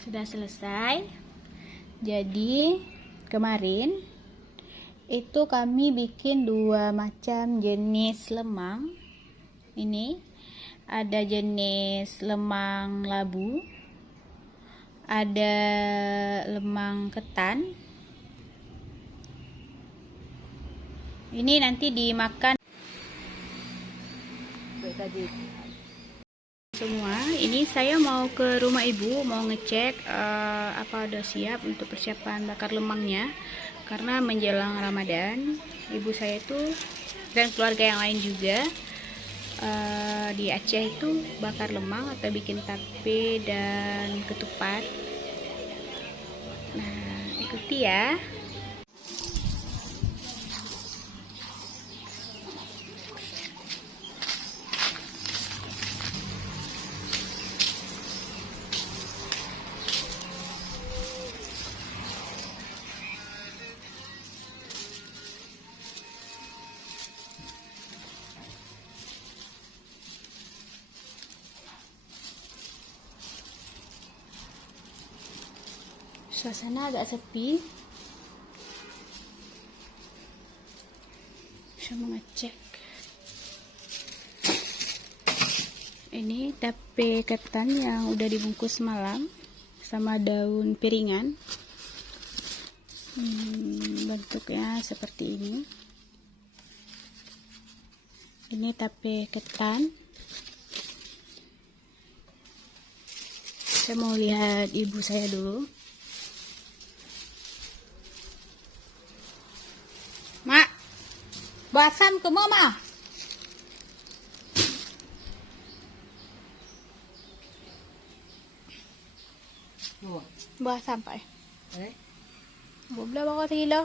sudah selesai. Jadi kemarin itu kami bikin dua macam jenis lemang. Ini ada jenis lemang labu, ada lemang ketan. Ini nanti dimakan semua. Ini saya mau ke rumah ibu, mau ngecek apa udah siap untuk persiapan bakar lemangnya, karena menjelang Ramadan ibu saya itu dan keluarga yang lain juga di Aceh itu bakar lemang atau bikin tape dan ketupat. Nah, ikuti ya. Suasana agak sepi. Saya mau ngecek. Ini tape ketan yang udah dibungkus malam sama daun piringan. Bentuknya seperti ini. Ini tape ketan. Saya mau lihat ibu saya dulu. Mak, basam ke mama. Basam pak. Bobla bako tilo.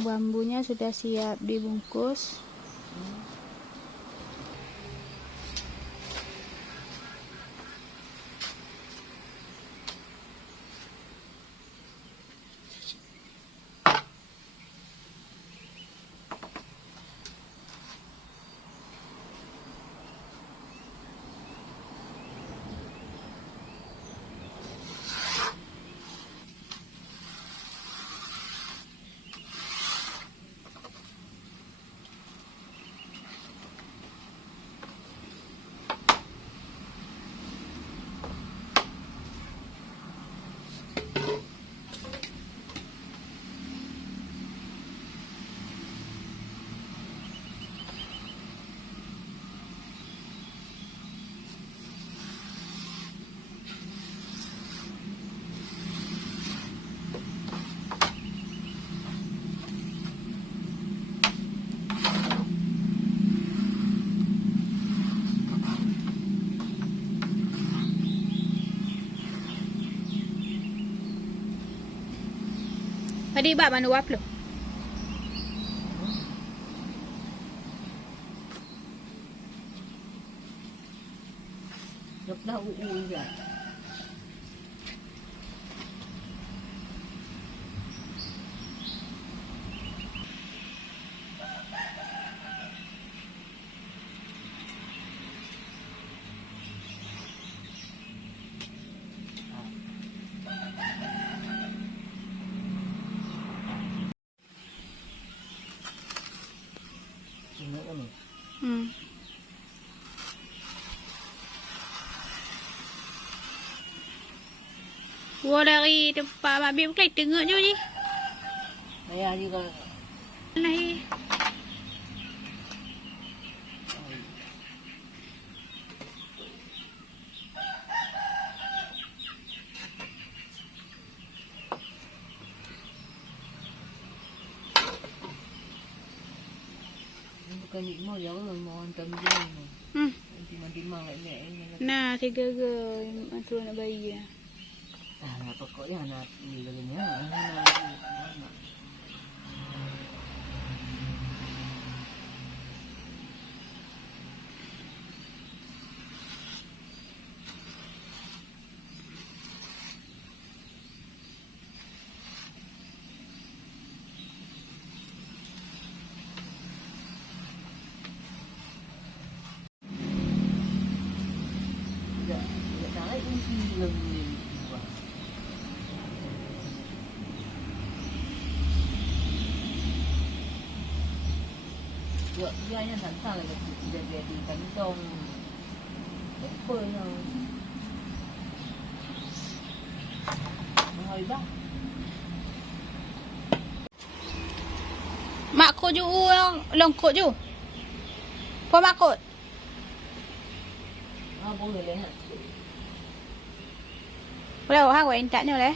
Bambunya sudah siap dibungkus. Tadi bak mana wap lo? Lúc đó ui rồi. Gua dari tempat Mak Bim kelai tengok je ni. Ayah juga. Nahi. Bukan ni mau jauh mau antam dia. Timang-timang ni. Nah, tiga ke tu nak bayi ya. Nah, pokoknya anak ni lagi ni. dia yang santai lagi tidak jadi kantong. Apa yang mahal dah? Mak ko ju longkok ju. Po makot. Boleh lah. Boleh wah gue intak ni boleh.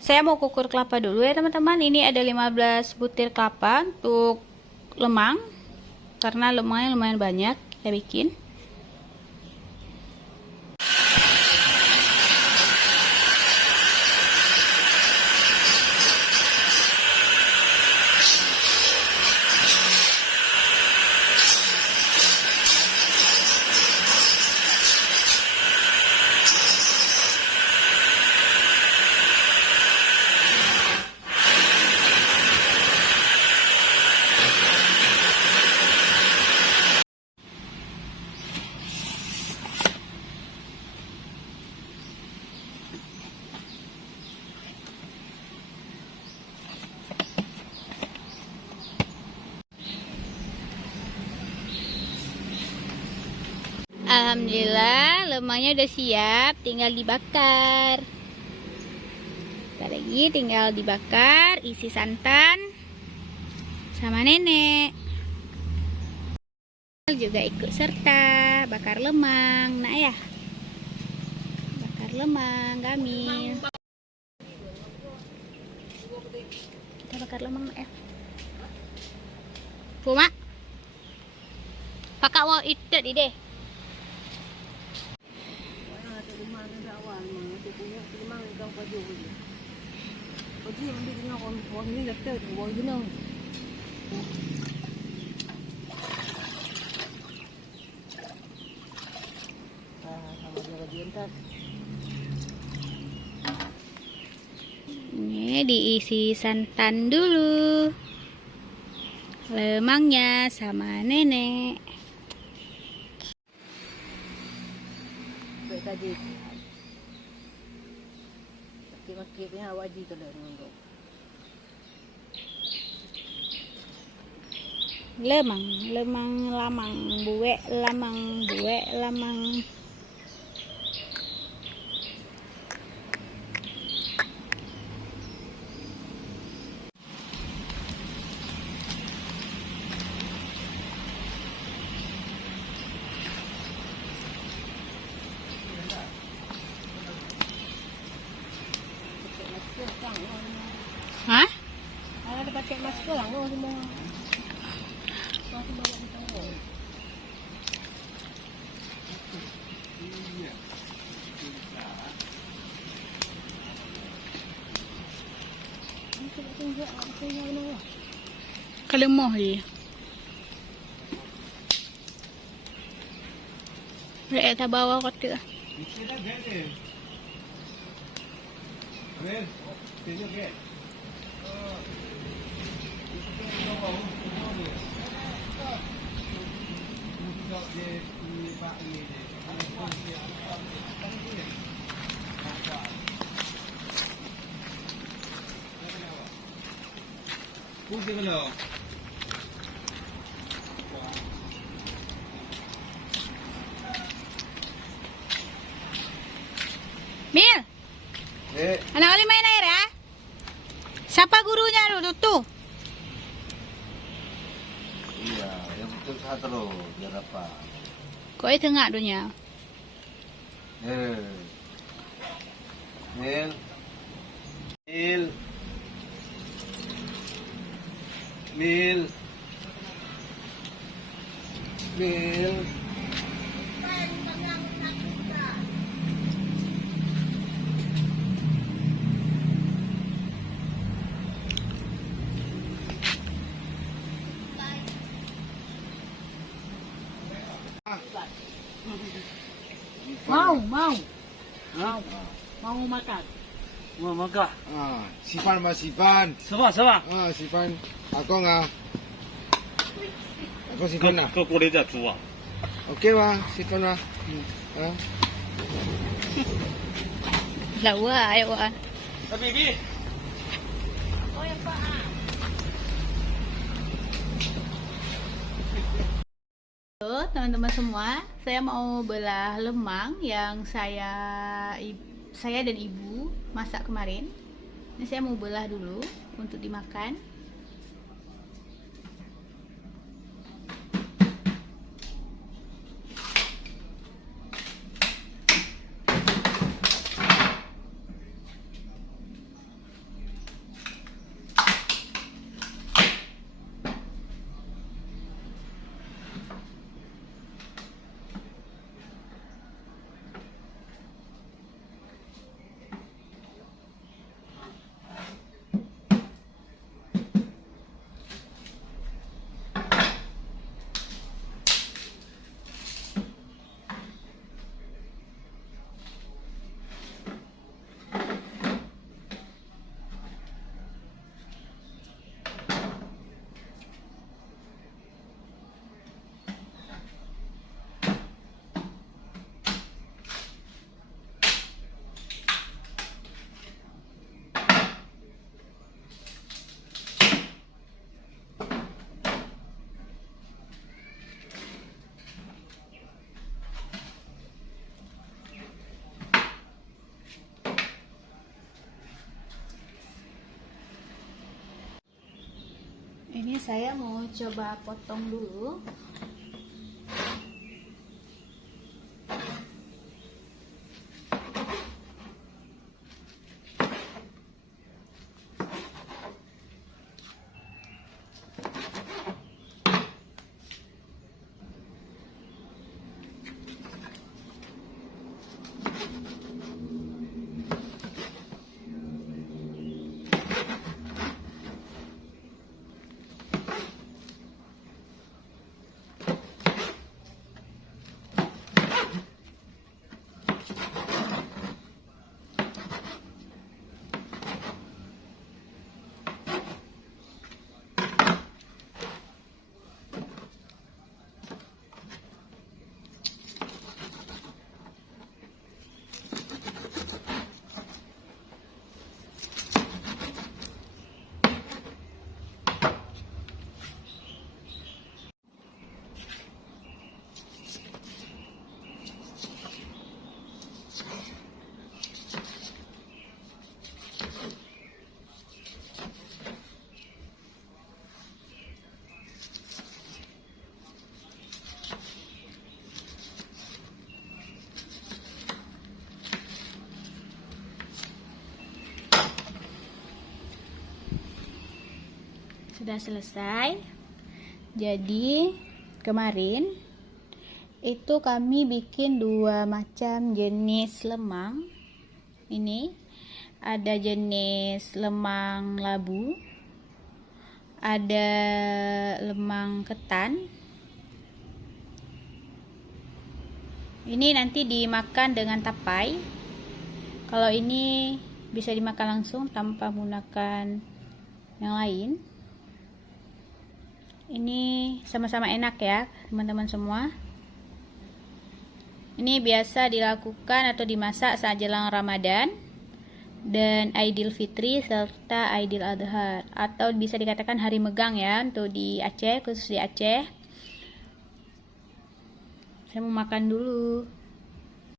Saya mau kukur kelapa dulu ya teman-teman. Ini ada 15 butir kelapa untuk lemang. Karena lemangnya lumayan banyak kita bikin. Alhamdulillah lemangnya udah siap, tinggal dibakar. Bentar lagi tinggal dibakar, isi santan sama nenek. Juga ikut serta bakar lemang, nak ya. Bakar lemang, Gamil. Kita bakar lemang, nak ya. Puma. Pakak mau itet di deh. Ini diisi santan dulu. Lemangnya sama nenek. Baik tadi. Kaki-kakinya wajib kalau nunggu. Lemang, lamang, buek, lamang, buek, lamang. Hah? Ada pakai masker lah, nggak semua. Masih banyak di tangan. Kelemoh dia. Rek tak bawa kotak. Mil, anak kali main air ya? Siapa gurunya dulu tuh? Iya, yang betul satu loh, biar apa? Kok itu nggak dunia? Mil, Mil, Mil, Mil. Mau makan. Mau makan? Sifan mas Sifan. Sabar. Sifan. Aku nggak. Aku Sifan lah. 搁锅里再煮啊？ Oke mah, Sifan lah. Lawa, ayo wah. 那 baby， teman-teman semua, saya mau belah lemang yang saya dan ibu masak kemarin. Ini saya mau belah dulu untuk dimakan. Ini saya mau coba potong dulu. Sudah selesai. Jadi kemarin itu kami bikin 2 macam jenis lemang. Ini ada jenis lemang labu, ada lemang ketan. Ini nanti dimakan dengan tapai. Kalau ini bisa dimakan langsung tanpa menggunakan yang lain. Ini sama-sama enak ya teman-teman semua. Ini biasa dilakukan atau dimasak saat jelang Ramadan dan Idul Fitri serta Idul Adha, atau bisa dikatakan hari megang ya untuk di Aceh, khusus di Aceh. Saya mau makan dulu.